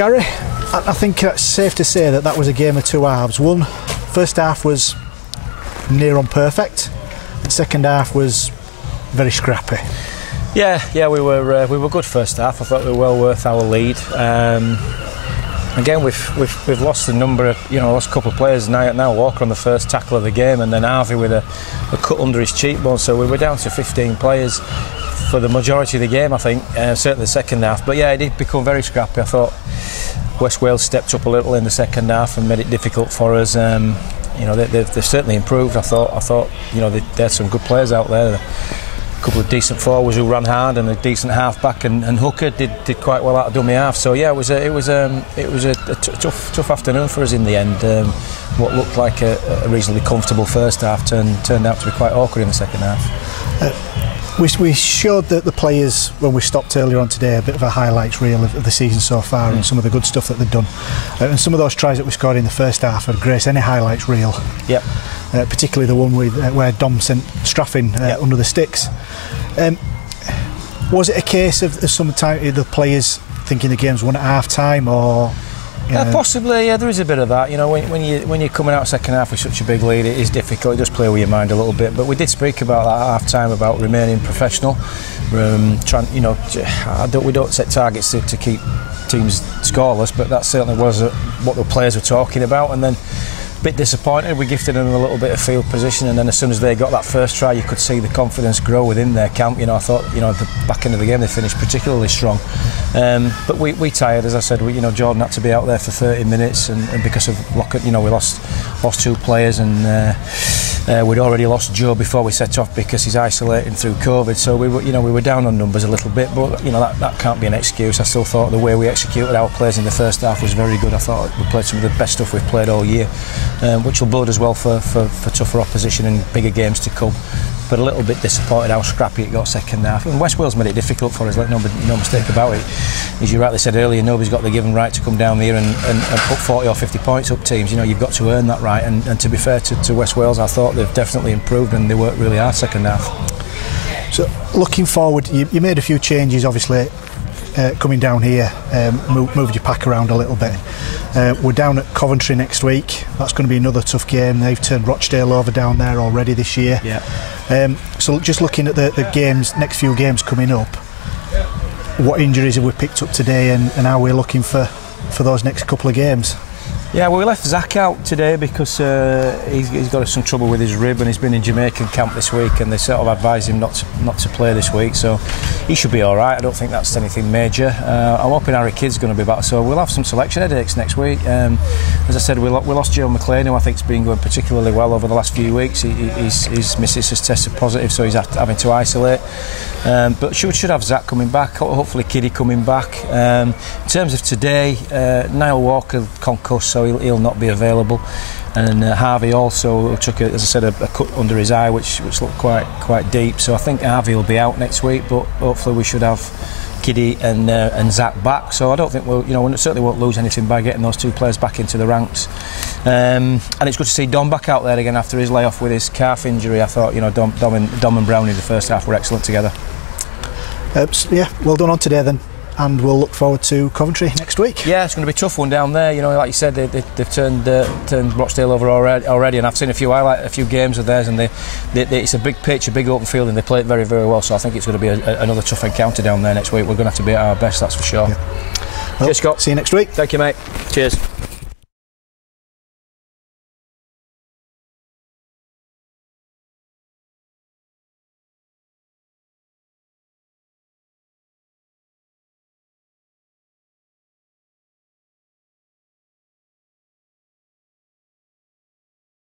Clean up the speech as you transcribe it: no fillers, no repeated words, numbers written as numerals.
Gary, I think it's safe to say that was a game of two halves. First half was near on perfect. The second half was very scrappy. Yeah, we were good first half. I thought we were well worth our lead. Again, we've lost a number of, lost a couple of players. Now Walker on the first tackle of the game, and then Harvey with a cut under his cheekbone. So we were down to 15 players for the majority of the game, I think, certainly the second half. But yeah, it did become very scrappy. I thought West Wales stepped up a little in the second half and made it difficult for us. They've certainly improved. I thought they had some good players out there. A couple of decent forwards who ran hard, and a decent half-back, and Hooker did quite well out of dummy half. So yeah, it was a tough afternoon for us in the end. What looked like a reasonably comfortable first half turned out to be quite awkward in the second half. We showed the players when we stopped earlier on today a bit of a highlights reel of the season so far and some of the good stuff that they've done. And some of those tries that we scored in the first half had graced any highlights reel. Yep. Particularly the one where Dom sent Straffin under the sticks. Was it a case of sometimes the players thinking the game's won at half time, or? Possibly, yeah. There is a bit of that. When you're coming out second half with such a big lead, it is difficult. It does play with your mind a little bit. But we did speak about that at half time about remaining professional. We don't set targets to keep teams scoreless, but that certainly was what the players were talking about. And then, a bit disappointed, we gifted them a little bit of field position, and then as soon as they got that first try, you could see the confidence grow within their camp. I thought, at the back end of the game they finished particularly strong. But we tired, as I said. Jordan had to be out there for 30 minutes, and because of Lockett, we lost two players, and we'd already lost Joe before we set off because he's isolating through COVID. So we were down on numbers a little bit, but that can't be an excuse. I still thought the way we executed our plays in the first half was very good. I thought we played some of the best stuff we've played all year. Which will bode as well for tougher opposition and bigger games to come. But a little bit disappointed how scrappy it got second half. And West Wales made it difficult for us, no mistake about it. As you rightly said earlier, nobody's got the given right to come down here and put 40 or 50 points up teams. You've got to earn that right. And to be fair to West Wales, I thought they've definitely improved, and they worked really hard second half. So looking forward, you made a few changes, obviously. Coming down here, moved your pack around a little bit. We're down at Coventry next week. That's going to be another tough game. They've turned Rochdale over down there already this year. Yeah. So just looking at the games, next few games coming up, what injuries have we picked up today, and how we're looking for those next couple of games? Yeah, well, we left Zach out today because he's got some trouble with his rib, and he's been in Jamaican camp this week, and they sort of advised him not to play this week, so he should be all right. I don't think that's anything major. I'm hoping Harry Kidd's going to be back, so we'll have some selection headaches next week. As I said, we lost Joe McLean, who I think's been going particularly well over the last few weeks. His missus has tested positive, so he's having to isolate. But should have Zach coming back, hopefully Kiddie coming back. In terms of today, Niall Walker concussed, so he'll not be available, and Harvey also took, as I said, a cut under his eye, which looked quite deep. So I think Harvey will be out next week, but hopefully we should have Kiddie and Zach back. So I don't think we certainly won't lose anything by getting those two players back into the ranks. And it's good to see Dom back out there again after his layoff with his calf injury. I thought Dom and Brown in the first half were excellent together. Yeah, well done on today then, and we'll look forward to Coventry next week. Yeah, it's going to be a tough one down there. Like you said, they've turned Rochdale over already, and I've seen a few games of theirs, and it's a big pitch, a big open field, and they play it very, very well. So I think it's going to be another tough encounter down there next week. We're going to have to be at our best, that's for sure. Yeah. Well, cheers, Scott. See you next week. Thank you, mate. Cheers.